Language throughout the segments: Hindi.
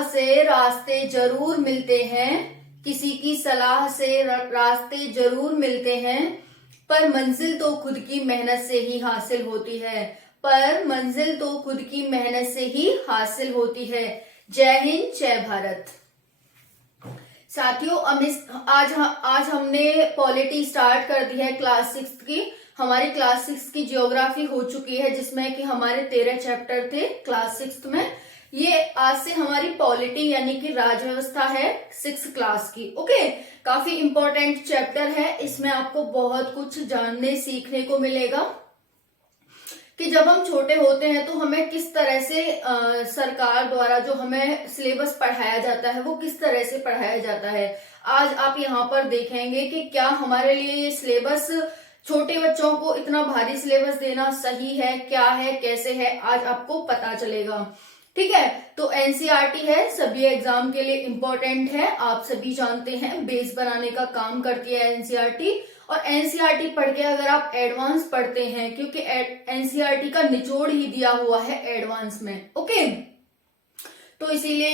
सलाह से रास्ते जरूर मिलते हैं, किसी की सलाह से रास्ते जरूर मिलते हैं, पर मंजिल तो खुद की मेहनत से ही हासिल होती है, पर मंजिल तो खुद की मेहनत से ही हासिल होती है। जय हिंद, जय भारत। साथियों, आज हमने पॉलिटी स्टार्ट कर दी है क्लास 6 की। हमारी क्लास 6 की ज्योग्राफी हो चुकी है, जिसमें कि हमारे 13 चैप्टर थे क्लास 6 में। ये आज से हमारी पॉलिटी यानी कि राज्य व्यवस्था है 6 क्लास की। ओके, काफी इंपॉर्टेंट चैप्टर है। इसमें आपको बहुत कुछ जानने सीखने को मिलेगा कि जब हम छोटे होते हैं तो हमें किस तरह से सरकार द्वारा जो हमें सिलेबस पढ़ाया जाता है वो किस तरह से पढ़ाया जाता है। आज आप यहाँ पर देखेंगे कि क्या हमारे लिए ये सिलेबस, छोटे बच्चों को इतना भारी सिलेबस देना सही है, क्या है, कैसे है, आज आपको पता चलेगा। ठीक है, तो एनसीईआरटी है, सभी एग्जाम के लिए इंपॉर्टेंट है। आप सभी जानते हैं बेस बनाने का काम करती है एनसीईआरटी। और एनसीईआरटी पढ़ के अगर आप एडवांस पढ़ते हैं, क्योंकि एनसीईआरटी का निचोड़ ही दिया हुआ है एडवांस में। ओके, तो इसीलिए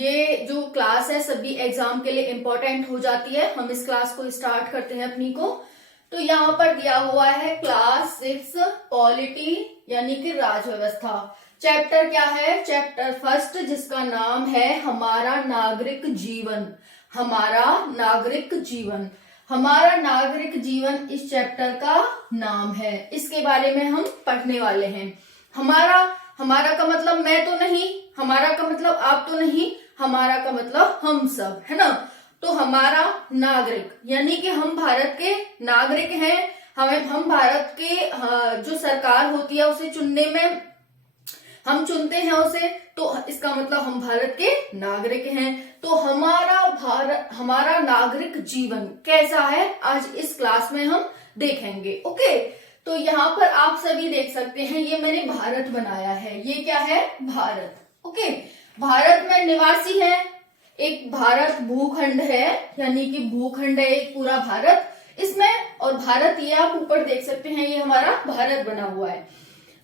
ये जो क्लास है सभी एग्जाम के लिए इंपॉर्टेंट हो जाती है। हम इस क्लास को स्टार्ट करते हैं अपनी को। तो यहाँ पर दिया हुआ है क्लास 6 पॉलिटी यानी कि राज्य व्यवस्था। चैप्टर क्या है? चैप्टर फर्स्ट, जिसका नाम है हमारा नागरिक जीवन। हमारा नागरिक जीवन, हमारा नागरिक जीवन इस चैप्टर का नाम है। इसके बारे में हम पढ़ने वाले हैं। हमारा का मतलब मैं तो नहीं, हमारा का मतलब आप तो नहीं, हमारा का मतलब हम सब, है ना। तो हमारा नागरिक यानी कि हम भारत के नागरिक हैं। हम भारत के जो सरकार होती है उसे चुनने में हम चुनते हैं उसे, तो इसका मतलब हम भारत के नागरिक हैं। तो हमारा नागरिक जीवन कैसा है आज इस क्लास में हम देखेंगे। ओके, तो यहाँ पर आप सभी देख सकते हैं, ये मैंने भारत बनाया है। ये क्या है? भारत। ओके, भारत में निवासी है, एक भारत भूखंड है, यानी कि भूखंड है एक पूरा भारत इसमें। और भारत ये आप ऊपर देख सकते हैं, ये हमारा भारत बना हुआ है।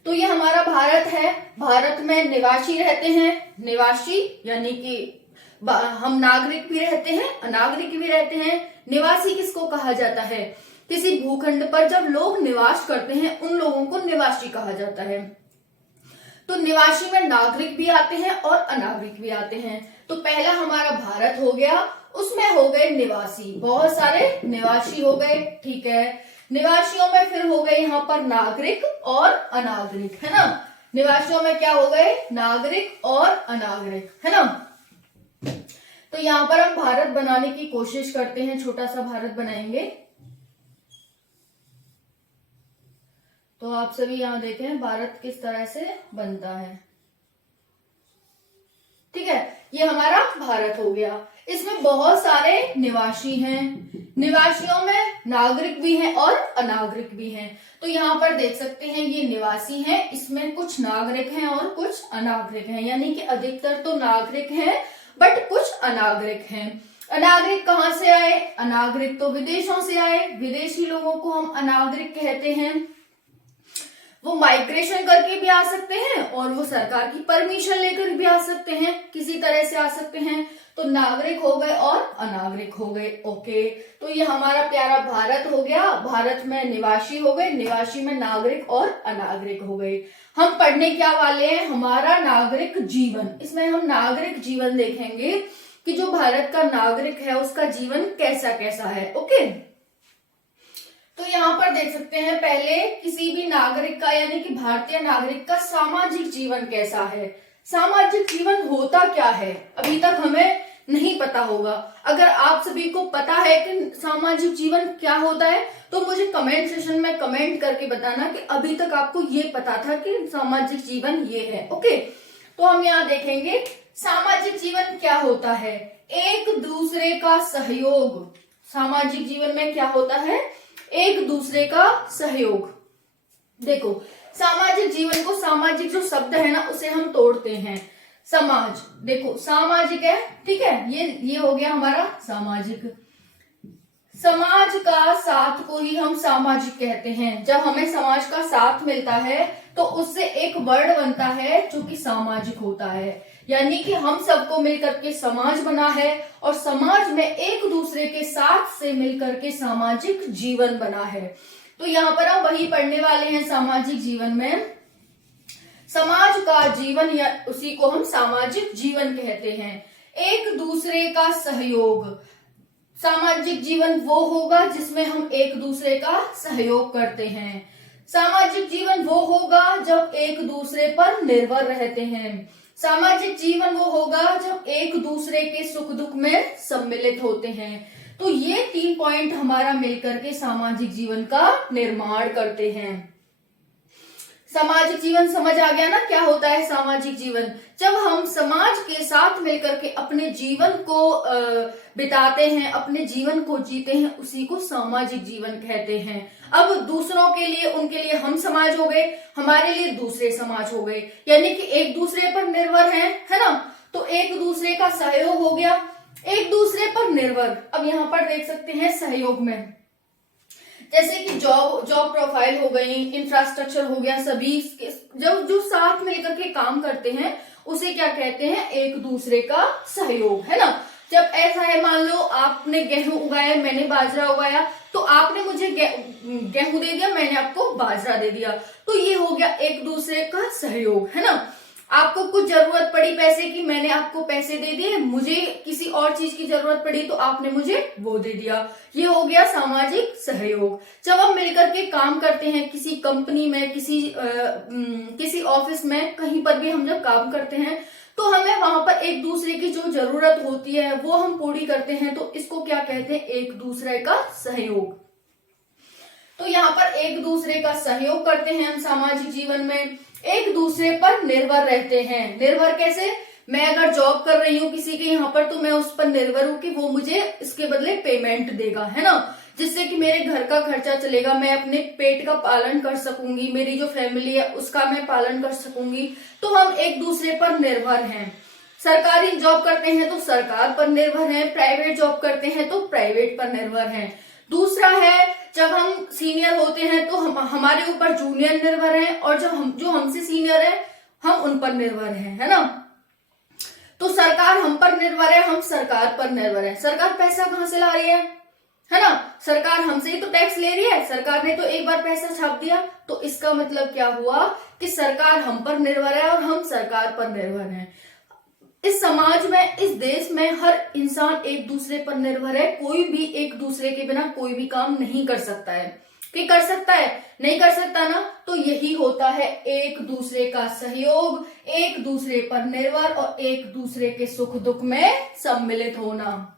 तो ये हमारा भारत है। भारत में निवासी रहते हैं। निवासी यानी कि हम नागरिक भी रहते हैं, अनागरिक भी रहते हैं। निवासी किसको कहा जाता है? किसी भूखंड पर जब लोग निवास करते हैं उन लोगों को निवासी कहा जाता है। तो निवासी में नागरिक भी आते हैं और अनागरिक भी आते हैं। तो पहला हमारा भारत हो गया, उसमें हो गए निवासी, बहुत सारे निवासी हो गए। ठीक है, निवासियों में फिर हो गए यहाँ पर नागरिक और अनागरिक, है ना। निवासियों में क्या हो गए? नागरिक और अनागरिक, है ना। तो यहाँ पर हम भारत बनाने की कोशिश करते हैं, छोटा सा भारत बनाएंगे। तो आप सभी यहाँ देखें भारत किस तरह से बनता है। ठीक है, ये हमारा भारत हो गया। इसमें बहुत सारे निवासी हैं। निवासियों में नागरिक भी हैं और अनागरिक भी हैं। तो यहाँ पर देख सकते हैं ये निवासी हैं, इसमें कुछ नागरिक हैं और कुछ अनागरिक हैं, यानी कि अधिकतर तो नागरिक हैं बट कुछ अनागरिक हैं। अनागरिक कहाँ से आए? अनागरिक तो विदेशों से आए। विदेशी लोगों को हम अनागरिक कहते हैं। वो माइग्रेशन करके भी आ सकते हैं और वो सरकार की परमिशन लेकर भी आ सकते हैं, किसी तरह से आ सकते हैं। तो नागरिक हो गए और अनागरिक हो गए। ओके, तो ये हमारा प्यारा भारत हो गया। भारत में निवासी हो गए, निवासी में नागरिक और अनागरिक हो गए। हम पढ़ने क्या वाले हैं? हमारा नागरिक जीवन। इसमें हम नागरिक जीवन देखेंगे कि जो भारत का नागरिक है उसका जीवन कैसा कैसा है। ओके, तो यहाँ पर देख सकते हैं पहले किसी भी नागरिक का यानी कि भारतीय नागरिक का सामाजिक जीवन कैसा है। सामाजिक जीवन होता क्या है अभी तक हमें नहीं पता होगा। अगर आप सभी को पता है कि सामाजिक जीवन क्या होता है तो मुझे कमेंट सेशन में कमेंट करके बताना कि अभी तक आपको ये पता था कि सामाजिक जीवन ये है। ओके, तो हम यहाँ देखेंगे सामाजिक जीवन क्या होता है। एक दूसरे का सहयोग। सामाजिक जीवन में क्या होता है? एक दूसरे का सहयोग। देखो, सामाजिक जीवन को, सामाजिक जो शब्द है ना उसे हम तोड़ते हैं। समाज, देखो सामाजिक है, ठीक है, ये हो गया हमारा सामाजिक। समाज का साथ को ही हम सामाजिक कहते हैं। जब हमें समाज का साथ मिलता है तो उससे एक वर्ड बनता है जो कि सामाजिक होता है। यानी कि हम सबको मिलकर के समाज बना है और समाज में एक दूसरे के साथ से मिलकर के सामाजिक जीवन बना है। तो यहाँ पर हम वही पढ़ने वाले हैं सामाजिक जीवन में। समाज का जीवन या उसी को हम सामाजिक जीवन कहते हैं। एक दूसरे का सहयोग। सामाजिक जीवन वो होगा जिसमें हम एक दूसरे का सहयोग करते हैं। सामाजिक जीवन वो होगा जब एक दूसरे पर निर्भर रहते हैं। सामाजिक जीवन वो होगा जब एक दूसरे के सुख दुख में सम्मिलित होते हैं। तो ये 3 पॉइंट हमारा मिलकर के सामाजिक जीवन का निर्माण करते हैं। सामाजिक जीवन समझ आ गया ना, क्या होता है सामाजिक जीवन? जब हम समाज के साथ मिलकर के अपने जीवन को बिताते हैं, अपने जीवन को जीते हैं, उसी को सामाजिक जीवन कहते हैं। अब दूसरों के लिए, उनके लिए हम समाज हो गए, हमारे लिए दूसरे समाज हो गए, यानी कि एक दूसरे पर निर्भर हैं, है ना। तो एक दूसरे का सहयोग हो गया, एक दूसरे पर निर्भर। अब यहाँ पर देख सकते हैं सहयोग में जैसे कि जॉब प्रोफाइल हो गई, इंफ्रास्ट्रक्चर हो गया, सभी जो साथ मिलकर के काम करते हैं उसे क्या कहते हैं? एक दूसरे का सहयोग, है ना। जब ऐसा है, मान लो आपने गेहूं उगाया, मैंने बाजरा उगाया, तो आपने मुझे गेहूं दे दिया, मैंने आपको बाजरा दे दिया, तो ये हो गया एक दूसरे का सहयोग, है ना। आपको कुछ जरूरत पड़ी पैसे की, मैंने आपको पैसे दे दिए, मुझे किसी और चीज की जरूरत पड़ी तो आपने मुझे वो दे दिया, ये हो गया सामाजिक सहयोग। जब हम मिलकर के काम करते हैं किसी कंपनी में, किसी ऑफिस में, कहीं पर भी हम जब काम करते हैं तो हमें वहां पर एक दूसरे की जो जरूरत होती है वो हम पूरी करते हैं, तो इसको क्या कहते हैं? एक दूसरे का सहयोग। तो यहाँ पर एक दूसरे का सहयोग करते हैं हम सामाजिक जीवन में। एक दूसरे पर निर्भर रहते हैं। निर्भर कैसे? मैं अगर जॉब कर रही हूँ किसी के यहाँ पर, तो मैं उस पर निर्भर हूँ कि वो मुझे इसके बदले पेमेंट देगा, है ना, जिससे कि मेरे घर का खर्चा चलेगा, मैं अपने पेट का पालन कर सकूंगी, मेरी जो फैमिली है उसका मैं पालन कर सकूंगी। तो हम एक दूसरे पर निर्भर हैं। सरकारी जॉब करते हैं तो सरकार पर निर्भर हैं, प्राइवेट जॉब करते हैं तो प्राइवेट पर निर्भर हैं। दूसरा है, जब हम सीनियर होते हैं तो हमारे ऊपर जूनियर निर्भर हैं, और जो हमसे सीनियर है हम उन पर निर्भर हैं, है ना। तो सरकार हम पर निर्भर है, हम सरकार पर निर्भर है। सरकार पैसा कहाँ से ला रही है ना, सरकार हमसे ही तो टैक्स ले रही है, सरकार ने तो एक बार पैसा छाप दिया, तो इसका मतलब क्या हुआ कि सरकार हम पर निर्भर है और हम सरकार पर निर्भर हैं। इस समाज में, इस देश में हर इंसान एक दूसरे पर निर्भर है। कोई भी एक दूसरे के बिना कोई भी काम नहीं कर सकता है। कि कर सकता है? नहीं कर सकता ना। तो यही होता है एक दूसरे का सहयोग, एक दूसरे पर निर्भर और एक दूसरे के सुख दुख में सम्मिलित होना।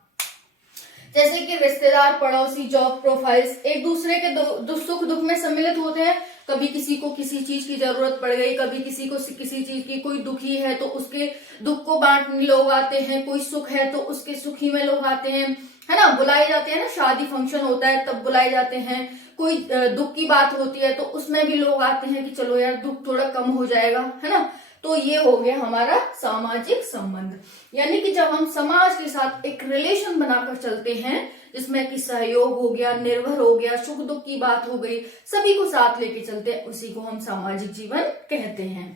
जैसे कि रिश्तेदार, पड़ोसी, जॉब प्रोफाइल्स एक दूसरे के सुख दुख में सम्मिलित होते हैं। कभी किसी को किसी चीज की जरूरत पड़ गई, कभी किसी को किसी चीज की, कोई दुखी है तो उसके दुख को बांटने लोग आते हैं, कोई सुख है तो उसके सुखी में लोग आते हैं, है ना, बुलाए जाते हैं ना। शादी फंक्शन होता है तब बुलाए जाते हैं। कोई दुख की बात होती है तो उसमें भी लोग आते हैं कि चलो यार दुख थोड़ा कम हो जाएगा, है ना। तो ये हो गया हमारा सामाजिक संबंध। यानी कि जब हम समाज के साथ एक रिलेशन बनाकर चलते हैं, जिसमें कि सहयोग हो गया, निर्भर हो गया, सुख दुख की बात हो गई, सभी को साथ लेके चलते हैं, उसी को हम सामाजिक जीवन कहते हैं।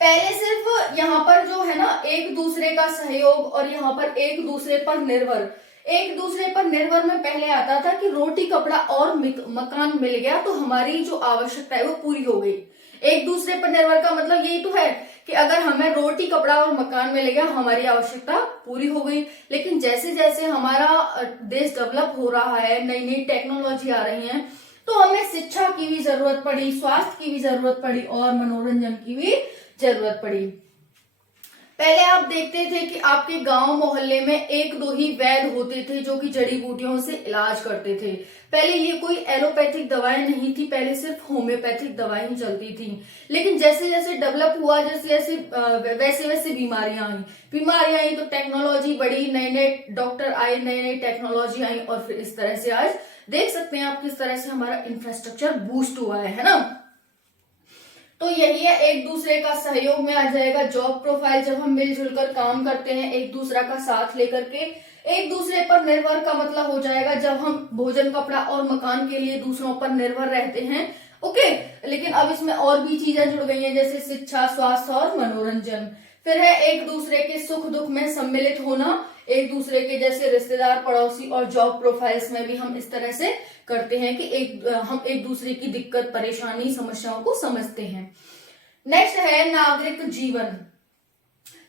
पहले सिर्फ यहाँ पर जो है ना एक दूसरे का सहयोग और यहाँ पर एक दूसरे पर निर्भर, एक दूसरे पर निर्भर में पहले आता था कि रोटी कपड़ा और मकान मिल गया तो हमारी जो आवश्यकता है वो पूरी हो गई। एक दूसरे पर निर्भर का मतलब यही तो है कि अगर हमें रोटी कपड़ा और मकान मिल गया हमारी आवश्यकता पूरी हो गई। लेकिन जैसे जैसे हमारा देश डेवलप हो रहा है, नई नई टेक्नोलॉजी आ रही है, तो हमें शिक्षा की भी जरूरत पड़ी, स्वास्थ्य की भी जरूरत पड़ी और मनोरंजन की भी जरूरत पड़ी। पहले आप देखते थे कि आपके गांव मोहल्ले में एक दो ही वैद्य होते थे जो कि जड़ी बूटियों से इलाज करते थे। पहले ये कोई एलोपैथिक दवाएं नहीं थी, पहले सिर्फ होम्योपैथिक दवाएं चलती थी। लेकिन जैसे जैसे डेवलप हुआ, जैसे जैसे वैसे वैसे बीमारियां आई तो टेक्नोलॉजी बढ़ी, नए नए डॉक्टर आए, नई नई टेक्नोलॉजी आई और फिर इस तरह से आज देख सकते हैं आप किस तरह से हमारा इंफ्रास्ट्रक्चर बूस्ट हुआ है ना। तो यही है, एक दूसरे का सहयोग में आ जाएगा जॉब प्रोफाइल। जब हम मिलजुल कर काम करते हैं एक दूसरा का साथ लेकर के, एक दूसरे पर निर्भर का मतलब हो जाएगा जब हम भोजन, कपड़ा और मकान के लिए दूसरों पर निर्भर रहते हैं। ओके, लेकिन अब इसमें और भी चीजें जुड़ गई हैं, जैसे शिक्षा, स्वास्थ्य और मनोरंजन। फिर है एक दूसरे के सुख दुख में सम्मिलित होना, एक दूसरे के जैसे रिश्तेदार, पड़ोसी और जॉब प्रोफाइल्स में भी हम इस तरह से करते हैं कि हम एक दूसरे की दिक्कत, परेशानी, समस्याओं को समझते हैं। नेक्स्ट है नागरिक जीवन।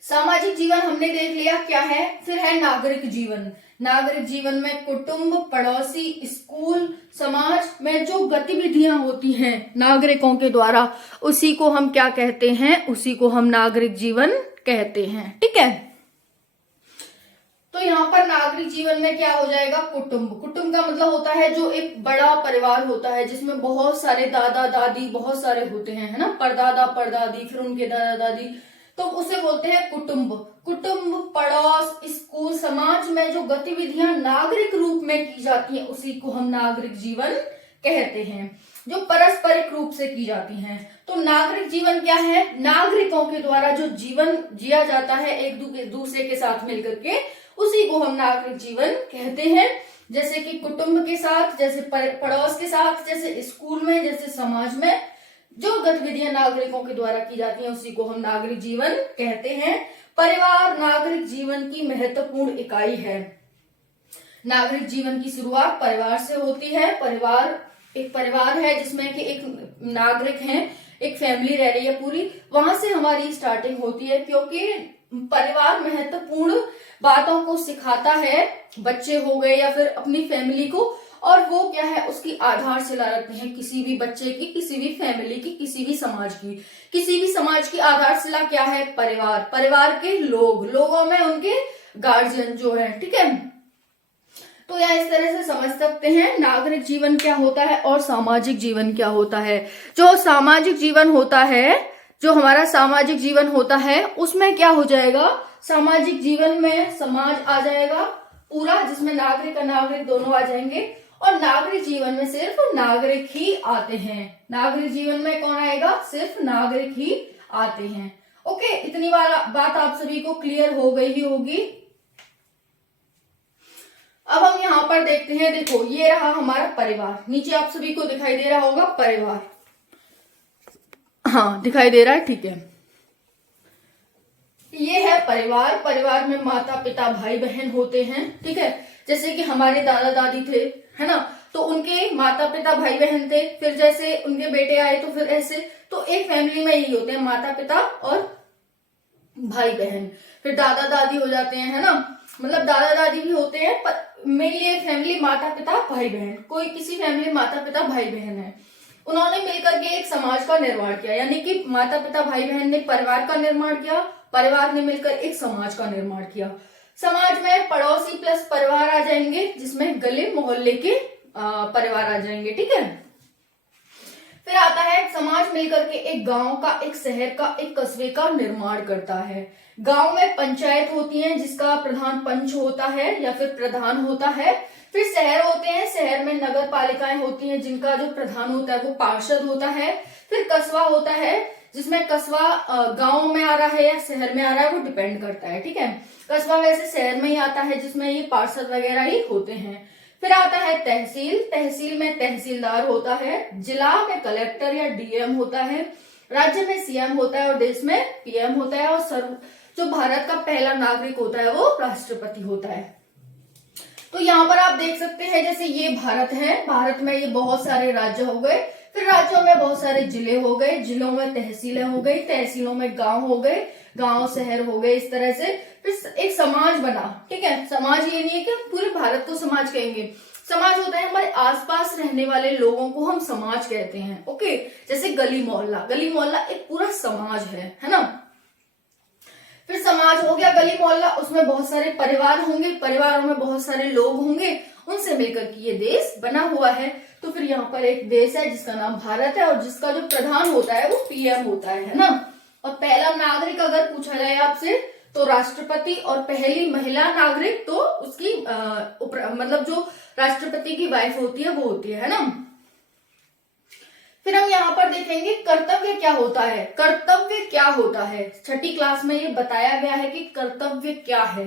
सामाजिक जीवन हमने देख लिया क्या है, फिर है नागरिक जीवन। नागरिक जीवन में कुटुंब, पड़ोसी, स्कूल, समाज में जो गतिविधियां होती हैं नागरिकों के द्वारा, उसी को हम क्या कहते हैं, उसी को हम नागरिक जीवन कहते हैं। ठीक है, तो यहाँ पर नागरिक जीवन में क्या हो जाएगा, कुटुंब। कुटुंब का मतलब होता है जो एक बड़ा परिवार होता है जिसमें बहुत सारे दादा दादी बहुत सारे होते हैं, है ना, परदादा परदादी, फिर उनके दादा दादी, तो उसे बोलते हैं कुटुंब। कुटुंब, पड़ोस, स्कूल, समाज में जो गतिविधियां नागरिक रूप में की जाती हैं उसी को हम नागरिक जीवन कहते हैं, जो पारस्परिक रूप से की जाती हैं। तो नागरिक जीवन क्या है, नागरिकों के द्वारा जो जीवन जिया जाता है एक दूसरे के साथ मिलकर के, उसी को हम नागरिक जीवन कहते हैं। जैसे कि कुटुंब के साथ, जैसे पड़ोस के साथ, जैसे स्कूल में, जैसे समाज में जो गतिविधियां नागरिकों के द्वारा की जाती हैं उसी को हम नागरिक जीवन कहते हैं। परिवार नागरिक जीवन की महत्वपूर्ण इकाई है। नागरिक जीवन की शुरुआत परिवार से होती है। परिवार एक परिवार है जिसमें कि एक नागरिक हैं, एक फैमिली रह रही है पूरी, वहां से हमारी स्टार्टिंग होती है, क्योंकि परिवार महत्वपूर्ण बातों को सिखाता है, बच्चे हो गए या फिर अपनी फैमिली को, और वो क्या है उसकी आधारशिला रखते हैं किसी भी बच्चे की, किसी भी फैमिली की, किसी भी समाज की। किसी भी समाज की आधारशिला क्या है, परिवार। परिवार के लोगों में उनके गार्जियन जो है, ठीक है। तो यह इस तरह से समझ सकते हैं नागरिक जीवन क्या होता है और सामाजिक जीवन क्या होता है। जो सामाजिक जीवन होता है, जो हमारा सामाजिक जीवन होता है, उसमें क्या हो जाएगा, सामाजिक जीवन में समाज आ जाएगा पूरा, जिसमें नागरिक अनागरिक दोनों आ जाएंगे, और नागरिक जीवन में सिर्फ नागरिक ही आते हैं। नागरिक जीवन में कौन आएगा, सिर्फ नागरिक ही आते हैं। ओके, इतनी बात आप सभी को क्लियर हो गई ही होगी। अब हम यहाँ पर देखते हैं, देखो ये रहा हमारा परिवार, नीचे आप सभी को दिखाई दे रहा होगा परिवार, हाँ दिखाई दे रहा है, ठीक है। ये है परिवार। परिवार में माता पिता भाई बहन होते हैं, ठीक है। जैसे कि हमारे दादा दादी थे, है ना, तो उनके माता पिता भाई बहन थे, फिर जैसे उनके बेटे आए तो फिर ऐसे, तो एक फैमिली में यही होते हैं माता पिता और भाई बहन। फिर दादा दादी हो जाते हैं, है ना, मतलब दादा दादी भी होते हैं, पर मेनली एक फैमिली माता पिता भाई बहन, कोई किसी फैमिली माता पिता भाई बहन है, उन्होंने मिलकर के एक समाज का निर्माण किया, यानी कि माता पिता भाई बहन ने परिवार का निर्माण किया, परिवार ने मिलकर एक समाज का निर्माण किया। समाज में पड़ोसी प्लस परिवार आ जाएंगे, जिसमें गले मोहल्ले के परिवार आ जाएंगे, ठीक है। फिर आता है समाज मिलकर के एक गांव का, एक शहर का, एक कस्बे का निर्माण करता है। गांव में पंचायत होती है जिसका प्रधान पंच होता है या फिर प्रधान होता है। फिर शहर होते हैं, शहर में नगर पालिकाएं होती हैं जिनका जो प्रधान होता है वो पार्षद होता है। फिर कस्बा होता है, जिसमें कस्बा गांव में आ रहा है या शहर में आ रहा है वो डिपेंड करता है, ठीक है। कस्बा वैसे शहर में ही आता है जिसमें ये पार्षद वगैरह ही होते हैं। फिर आता है तहसील। तहसील में तहसीलदार होता है, जिला में कलेक्टर या डीएम होता है, राज्य में सीएम होता है और देश में पीएम होता है, और जो भारत का पहला नागरिक होता है वो राष्ट्रपति होता है। तो यहाँ पर आप देख सकते हैं, जैसे ये भारत है, भारत में ये बहुत सारे राज्य हो गए, फिर राज्यों में बहुत सारे जिले हो गए, जिलों में तहसीलें हो गई, तहसीलों में गांव हो गए, गांव शहर हो गए, इस तरह से फिर एक समाज बना, ठीक है। समाज ये नहीं है कि पूरे भारत को समाज कहेंगे, समाज होता है हमारे आसपास रहने वाले लोगों को हम समाज कहते हैं, ओके। जैसे गली मोहल्ला, गली मोहल्ला एक पूरा समाज है ना। फिर समाज हो गया, गली मोहल्ला, उसमें बहुत सारे परिवार होंगे, परिवारों में बहुत सारे लोग होंगे, उनसे मिलकर के ये देश बना हुआ है। तो फिर यहाँ पर एक देश है जिसका नाम भारत है और जिसका जो प्रधान होता है वो पीएम होता है ना। और पहला नागरिक अगर पूछा जाए आपसे तो राष्ट्रपति, और पहली महिला नागरिक तो उसकी मतलब जो राष्ट्रपति की वाइफ होती है वो होती है ना। फिर हम यहाँ पर देखेंगे कर्तव्य क्या होता है। कर्तव्य क्या होता है, छठी क्लास में ये बताया गया है कि कर्तव्य क्या है।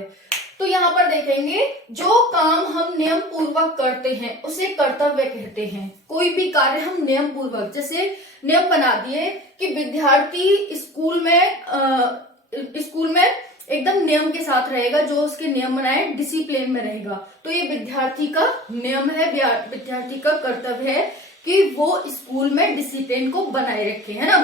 तो यहाँ पर देखेंगे जो काम हम नियम पूर्वक करते हैं उसे कर्तव्य कहते हैं। कोई भी कार्य हम नियम पूर्वक, जैसे नियम बना दिए कि विद्यार्थी स्कूल में स्कूल में एकदम नियम के साथ रहेगा, जो उसके नियम बनाए डिसिप्लिन में रहेगा। तो ये विद्यार्थी का नियम है, विद्यार्थी का कर्तव्य है कि वो स्कूल में डिसिप्लिन को बनाए रखे, है ना।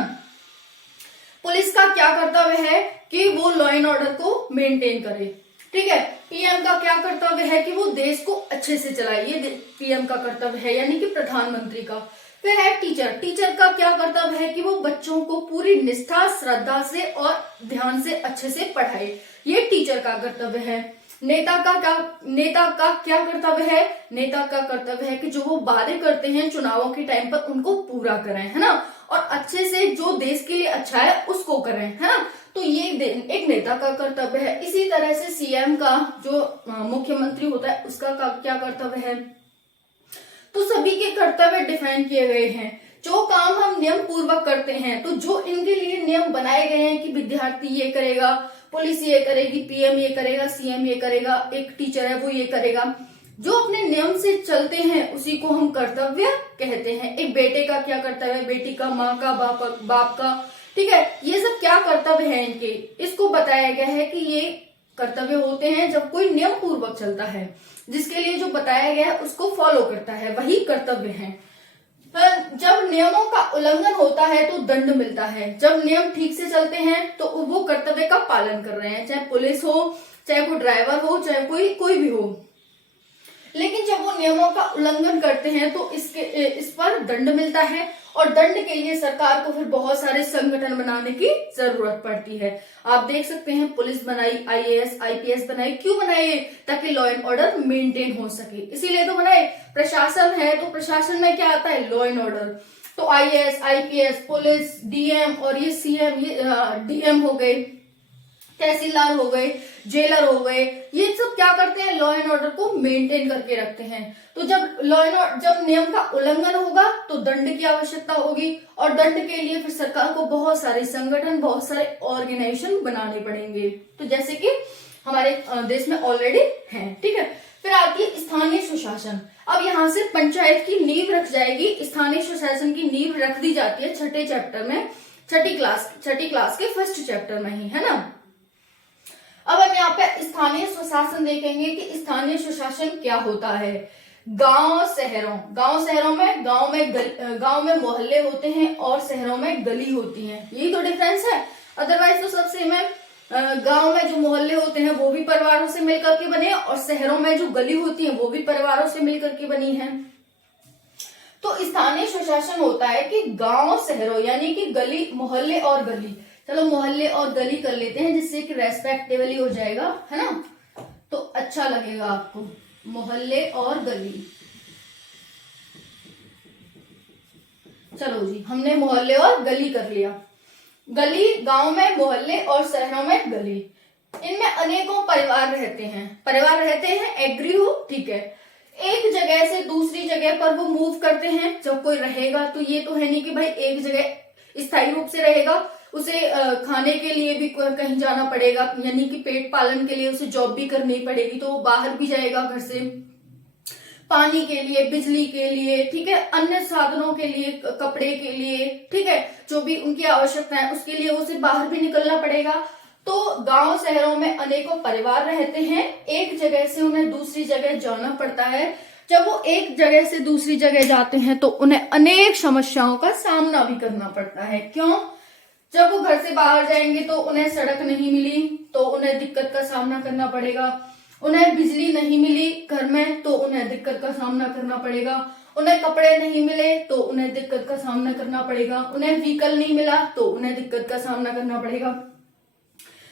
पुलिस का क्या कर्तव्य है कि वो लॉ एंड ऑर्डर को मेंटेन करे, ठीक है। पीएम का क्या कर्तव्य है कि वो देश को अच्छे से चलाए, ये पीएम का कर्तव्य है, यानी कि प्रधानमंत्री का। फिर है टीचर, टीचर का क्या कर्तव्य है कि वो बच्चों को पूरी निष्ठा, श्रद्धा से और ध्यान से अच्छे से पढ़ाए, ये टीचर का कर्तव्य है। नेता का क्या कर्तव्य है? नेता का कर्तव्य है कि जो वो वादे करते हैं चुनावों के टाइम पर उनको पूरा करें, है ना, और अच्छे से जो देश के लिए अच्छा है उसको करें, है ना। तो ये एक नेता का कर्तव्य है। इसी तरह से सीएम का, जो मुख्यमंत्री होता है, उसका क्या कर्तव्य है। तो सभी के कर्तव्य डिफाइन किए गए हैं। जो काम हम नियम पूर्वक करते हैं, तो जो इनके लिए नियम बनाए गए हैं कि विद्यार्थी ये करेगा, पुलिस ये करेगी, पीएम ये करेगा, सीएम ये करेगा, एक टीचर है वो ये करेगा, जो अपने नियम से चलते हैं उसी को हम कर्तव्य कहते हैं। एक बेटे का क्या कर्तव्य है, बेटी का, माँ का, बाप का, ठीक है, ये सब क्या कर्तव्य है इनके, इसको बताया गया है कि ये कर्तव्य होते हैं जब कोई नियम पूर्वक चलता है, जिसके लिए जो बताया गया है उसको फॉलो करता है, वही कर्तव्य है। जब नियमों का उल्लंघन होता है तो दंड मिलता है। जब नियम ठीक से चलते हैं तो वो कर्तव्य का पालन कर रहे हैं, चाहे पुलिस हो, चाहे कोई ड्राइवर हो, चाहे कोई भी हो। लेकिन जब वो नियमों का उल्लंघन करते हैं तो इस पर दंड मिलता है, और दंड के लिए सरकार को फिर बहुत सारे संगठन बनाने की जरूरत पड़ती है। आप देख सकते हैं पुलिस बनाई, आईएएस आईपीएस बनाई, क्यों बनाई? ताकि लॉ एंड ऑर्डर मेंटेन हो सके, इसीलिए तो बनाए। प्रशासन है तो प्रशासन में क्या आता है? Law and order. तो आईएएस आईपीएस, पुलिस, डीएम, और ये सीएम, ये डीएम हो गए, तहसीलदार हो गए, जेलर हो गए, ये सब क्या करते हैं? लॉ एंड ऑर्डर को मेंटेन करके रखते हैं। तो जब नियम का उल्लंघन होगा तो दंड की आवश्यकता होगी, और दंड के लिए फिर सरकार को बहुत सारे संगठन, बहुत सारे ऑर्गेनाइजेशन बनाने पड़ेंगे, तो जैसे कि हमारे देश में ऑलरेडी हैं, ठीक है। फिर आती है स्थानीय सुशासन। अब यहाँ से पंचायत की नींव रख जाएगी, स्थानीय सुशासन की नींव रख दी जाती है छठे चैप्टर में, छठी क्लास के फर्स्ट चैप्टर में ही, है ना। अब हम यहाँ पे स्थानीय सुशासन देखेंगे कि स्थानीय सुशासन क्या होता है। गांव शहरों में गांव में मोहल्ले होते हैं और शहरों में गली होती हैं, यही तो डिफरेंस है। अदरवाइज तो सब सेम है। गांव में जो मोहल्ले होते हैं वो भी परिवारों से मिलकर के बने, और शहरों में जो गली होती है वो भी परिवारों से मिलकर के बनी है। तो स्थानीय सुशासन होता है कि गांव शहरों, यानी कि गली, मोहल्ले और गली, चलो मोहल्ले और गली कर लेते हैं जिससे कि रेस्पेक्टेबली हो जाएगा, है ना, तो अच्छा लगेगा आपको। मोहल्ले और गली, चलो जी, हमने मोहल्ले और गली कर लिया। गली, गांव में मोहल्ले और शहरों में गली, इनमें अनेकों परिवार रहते हैं, एग्री हो, ठीक है। एक जगह से दूसरी जगह पर वो मूव करते हैं जब कोई रहेगा, तो ये तो है नहीं कि भाई एक जगह स्थायी रूप से रहेगा, उसे खाने के लिए भी कहीं जाना पड़ेगा, यानी कि पेट पालन के लिए उसे जॉब भी करनी पड़ेगी, तो वो बाहर भी जाएगा घर से, पानी के लिए, बिजली के लिए, ठीक है, अन्य साधनों के लिए, कपड़े के लिए, ठीक है, जो भी उनकी आवश्यकता है उसके लिए उसे बाहर भी निकलना पड़ेगा। तो गांव शहरों में अनेकों परिवार रहते हैं, एक जगह से उन्हें दूसरी जगह जाना पड़ता है। जब वो एक जगह से दूसरी जगह जाते हैं तो उन्हें अनेक समस्याओं का सामना भी करना पड़ता है। क्यों? जब वो घर से बाहर जाएंगे तो उन्हें सड़क नहीं मिली तो उन्हें दिक्कत का सामना करना पड़ेगा, उन्हें बिजली नहीं मिली घर में तो उन्हें दिक्कत का सामना करना पड़ेगा, उन्हें कपड़े नहीं मिले तो उन्हें दिक्कत का सामना करना पड़ेगा, उन्हें व्हीकल नहीं मिला तो उन्हें दिक्कत का सामना करना पड़ेगा,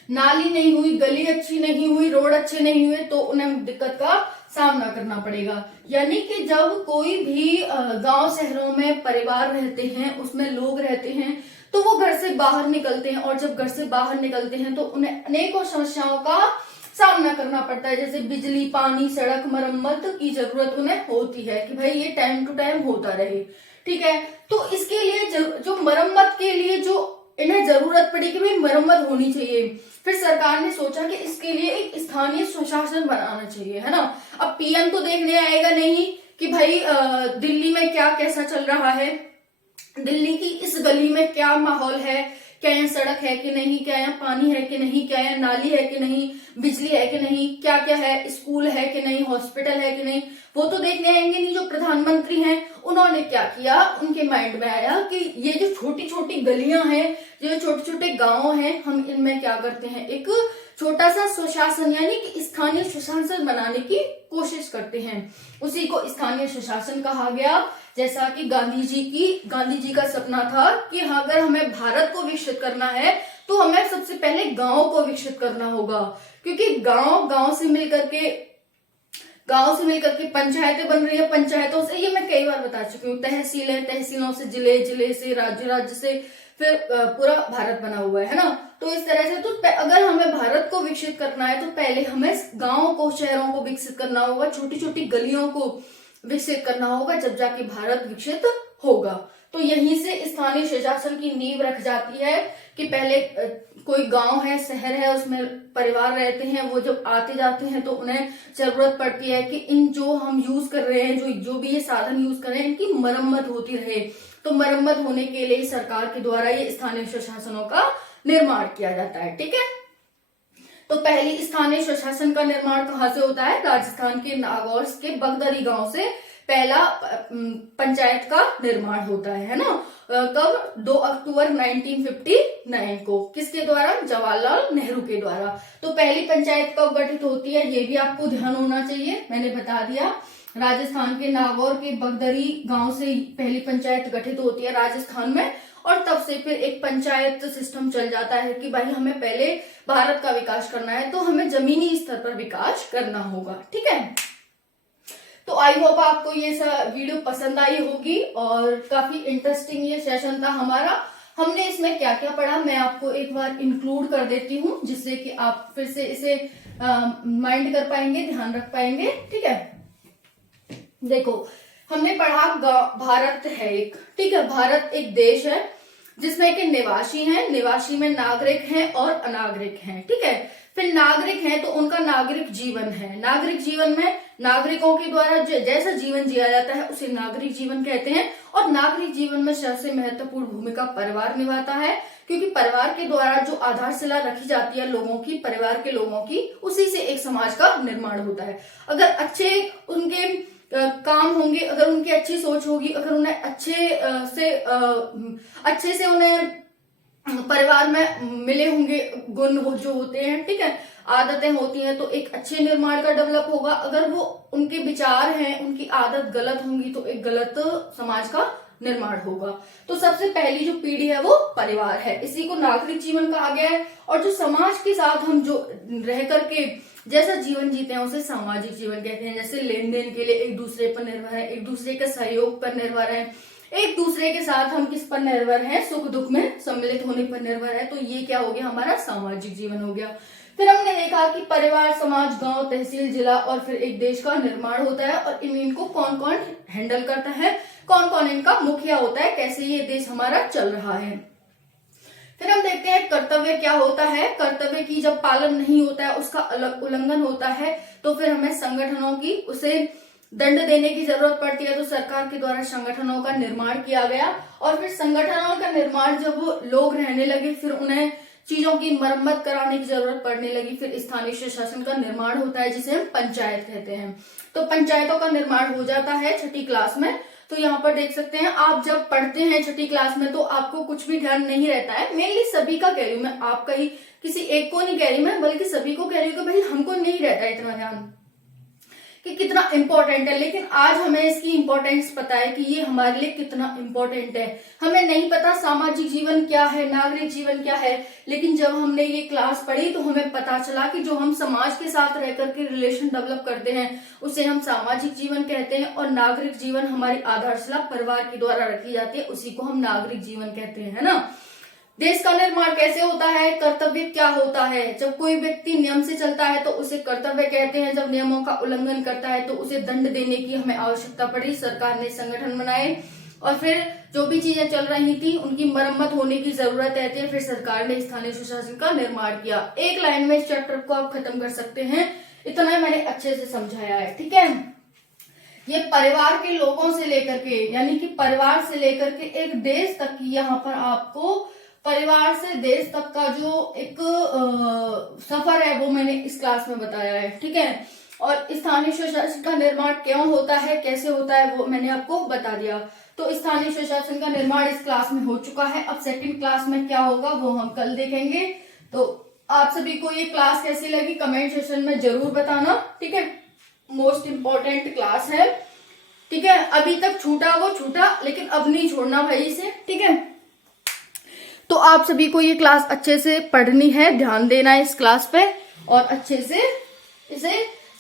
नाली नहीं हुई, गली अच्छी नहीं हुई, रोड अच्छे नहीं हुए तो उन्हें दिक्कत का सामना करना पड़ेगा। यानी कि जब कोई भी गांव शहरों में परिवार रहते हैं, उसमें लोग रहते हैं, तो वो घर से बाहर निकलते हैं, और जब घर से बाहर निकलते हैं तो उन्हें अनेकों समस्याओं का सामना करना पड़ता है, जैसे बिजली, पानी, सड़क, मरम्मत की जरूरत उन्हें होती है कि भाई ये टाइम टू टाइम होता रहे, ठीक है। तो इसके लिए जो मरम्मत के लिए जो इन्हें जरूरत पड़ी कि भाई मरम्मत होनी चाहिए, फिर सरकार ने सोचा कि इसके लिए एक स्थानीय सुशासन बनाना चाहिए, है ना। अब पीएम तो देखने आएगा नहीं कि भाई दिल्ली में क्या कैसा चल रहा है, दिल्ली की इस गली में क्या माहौल है, क्या यहाँ सड़क है कि नहीं, क्या यहाँ पानी है कि नहीं, क्या यहाँ नाली है कि नहीं, बिजली है कि नहीं, क्या क्या है, स्कूल है कि नहीं, हॉस्पिटल है कि नहीं, वो तो देखने आएंगे नहीं। जो प्रधानमंत्री हैं उन्होंने क्या किया, उनके माइंड में आया कि ये जो छोटी छोटी गलियां हैं, जो छोटे छोटे गांव हैं, हम इनमें क्या करते हैं, एक छोटा सा स्वशासन यानी कि स्थानीय सुशासन बनाने की कोशिश करते हैं। उसी को स्थानीय सुशासन कहा गया। जैसा कि गांधी जी का सपना था कि अगर हमें भारत को विकसित करना है तो हमें सबसे पहले गांव को विकसित करना होगा, क्योंकि गांव से मिलकर के पंचायतें बन रही है, पंचायतों से, ये मैं कई बार बता चुकी हूँ, तहसीलें, तहसीलों से जिले, जिले से राज्य, राज्य से फिर पूरा भारत बना हुआ है ना। तो इस तरह से तो अगर हमें भारत को विकसित करना है तो पहले हमें गांव को, शहरों को विकसित करना होगा, छोटी छोटी गलियों को विकसित करना होगा, जब जाके भारत विकसित होगा। तो यहीं से स्थानीय सुशासन की नींव रख जाती है कि पहले कोई गांव है, शहर है, उसमें परिवार रहते हैं, वो जब आते जाते हैं तो उन्हें जरूरत पड़ती है कि इन जो हम यूज कर रहे हैं, जो भी ये साधन यूज कर रहे हैं, इनकी मरम्मत होती रहे। तो मरम्मत होने के लिए सरकार के द्वारा ये स्थानीय सुशासनों का निर्माण किया जाता है। ठीक है, तो पहली स्थानीय सुशासन का निर्माण कहाँ से होता है, राजस्थान के नागौर के बगदरी गांव से पहला पंचायत का निर्माण होता है ना। कब, 2 अक्टूबर 1959 को। किसके द्वारा, जवाहरलाल नेहरू के द्वारा। तो पहली पंचायत कब गठित होती है, ये भी आपको ध्यान होना चाहिए, मैंने बता दिया। राजस्थान के नागौर के बगदरी गांव से पहली पंचायत गठित होती है राजस्थान में, और तब से फिर एक पंचायत सिस्टम चल जाता है कि भाई हमें पहले भारत का विकास करना है तो हमें जमीनी स्तर पर विकास करना होगा। ठीक है, तो आई होप आपको ये वीडियो पसंद आई होगी और काफी इंटरेस्टिंग ये सेशन था हमारा। हमने इसमें क्या क्या पढ़ा मैं आपको एक बार इंक्लूड कर देती हूँ, जिससे कि आप फिर से इसे माइंड कर पाएंगे, ध्यान रख पाएंगे। ठीक है, देखो हमने पढ़ा भारत है एक, ठीक है, भारत एक देश है जिसमें के निवासी हैं, निवासी में नागरिक हैं और अनागरिक हैं। ठीक है, फिर नागरिक हैं तो उनका नागरिक जीवन है, नागरिक जीवन में नागरिकों के द्वारा जैसा जीवन जिया जाता है उसे नागरिक जीवन कहते हैं। और नागरिक जीवन में सबसे महत्वपूर्ण भूमिका परिवार निभाता है, क्योंकि परिवार के द्वारा जो आधारशिला रखी जाती है लोगों की, परिवार के लोगों की, उसी से एक समाज का निर्माण होता है। अगर अच्छे उनके काम होंगे, अगर उनकी अच्छी सोच होगी, अगर उन्हें अच्छे से उन्हें परिवार में मिले होंगे गुण जो होते हैं, ठीक है, आदतें होती हैं, तो एक अच्छे निर्माण का डेवलप होगा। अगर वो उनके विचार हैं, उनकी आदत गलत होंगी तो एक गलत समाज का निर्माण होगा। तो सबसे पहली जो पीढ़ी है वो परिवार है, इसी को नागरिक जीवन कहा गया है। और जो समाज के साथ हम जो रह करके जैसा जीवन जीते हैं उसे सामाजिक जीवन कहते हैं। जैसे लेन देन के लिए एक दूसरे पर निर्भर है, एक दूसरे के सहयोग पर निर्भर है, एक दूसरे के साथ हम किस पर निर्भर हैं, सुख दुख में सम्मिलित होने पर निर्भर है। तो ये क्या हो गया, हमारा सामाजिक जीवन हो गया। फिर हमने देखा कि परिवार, समाज, गांव, तहसील, जिला और फिर एक देश का निर्माण होता है। और इनको कौन कौन हैंडल करता है, कौन कौन इनका मुखिया होता है, कैसे ये देश हमारा चल रहा है। फिर हम देखते हैं कर्तव्य क्या होता है। कर्तव्य की जब पालन नहीं होता है, उसका उल्लंघन होता है, तो फिर हमें संगठनों की उसे दंड देने की जरूरत पड़ती है। तो सरकार के द्वारा संगठनों का निर्माण किया गया। और फिर संगठनों का निर्माण जब वो लोग रहने लगे, फिर उन्हें चीजों की मरम्मत कराने की जरूरत पड़ने लगी। फिर स्थानीय शासन का निर्माण होता है, जिसे हम पंचायत कहते हैं। तो पंचायतों का निर्माण हो जाता है 6ठी क्लास में। तो यहाँ पर देख सकते हैं, आप जब पढ़ते हैं 6ठी क्लास में तो आपको कुछ भी ध्यान नहीं रहता है। मेनली सभी का कह रही हूँ मैं, आपका ही किसी एक को नहीं कह रही मैं, बल्कि सभी को कह रही हूँ कि भाई हमको नहीं रहता है इतना ध्यान कि कितना इंपॉर्टेंट है। लेकिन आज हमें इसकी इंपॉर्टेंस पता है कि ये हमारे लिए कितना इंपॉर्टेंट है। हमें नहीं पता सामाजिक जीवन क्या है, नागरिक जीवन क्या है, लेकिन जब हमने ये क्लास पढ़ी तो हमें पता चला कि जो हम समाज के साथ रह करके रिलेशन डेवलप करते हैं उसे हम सामाजिक जीवन कहते हैं। और नागरिक जीवन हमारी आधारशिला परिवार के द्वारा रखी जाती है, उसी को हम नागरिक जीवन कहते हैं, है ना। देश का निर्माण कैसे होता है, कर्तव्य क्या होता है। जब कोई व्यक्ति नियम से चलता है तो उसे कर्तव्य कहते हैं। जब नियमों का उल्लंघन करता है तो उसे दंड देने की हमें आवश्यकता पड़ी। सरकार ने संगठन बनाए और फिर जो भी चीजें चल रही थी उनकी मरम्मत होने की जरूरत रहती है। फिर सरकार ने स्थानीय सुशासन का निर्माण किया। एक लाइन में इस चैप्टर को आप खत्म कर सकते हैं, इतना मैंने अच्छे से समझाया है, ठीक है। ये परिवार के लोगों से लेकर के, यानी कि परिवार से लेकर के एक देश तक की यहाँ पर आपको परिवार से देश तक का जो एक सफर है वो मैंने इस क्लास में बताया है, ठीक है। और स्थानीय स्वशासन का निर्माण क्यों होता है, कैसे होता है, वो मैंने आपको बता दिया। तो स्थानीय स्वशासन का निर्माण इस क्लास में हो चुका है। अब सेकंड क्लास में क्या होगा वो हम कल देखेंगे। तो आप सभी को ये क्लास कैसी लगी कमेंट सेक्शन में जरूर बताना, ठीक है। मोस्ट इंपॉर्टेंट क्लास है, ठीक है। अभी तक छूटा वो छूटा, लेकिन अब नहीं छोड़ना भाई इसे, ठीक है। तो आप सभी को ये क्लास अच्छे से पढ़नी है, ध्यान देना है इस क्लास पे, और अच्छे से इसे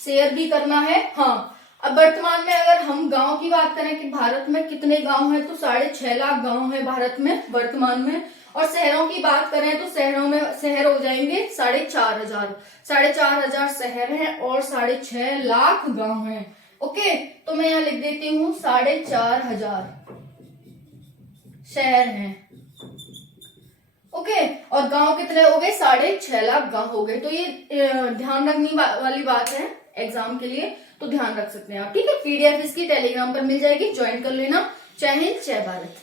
शेयर भी करना है। हाँ, अब वर्तमान में अगर हम गांव की बात करें कि भारत में कितने गांव हैं, तो 6.5 लाख गांव है भारत में वर्तमान में। और शहरों की बात करें तो शहरों में शहर हो जाएंगे 4,500। 4,500 शहर हैं और 6.5 लाख गांव हैं। ओके, तो मैं यहाँ लिख देती हूँ 4,500 शहर हैं। ओके, और गांव कितने हो गए? 6.5 लाख गांव हो गए। तो ये ध्यान रखने वाली बात है एग्जाम के लिए, तो ध्यान रख सकते हैं आप, ठीक है। पीडीएफ इसकी टेलीग्राम पर मिल जाएगी, ज्वाइन कर लेना। जय हिंद, जय भारत।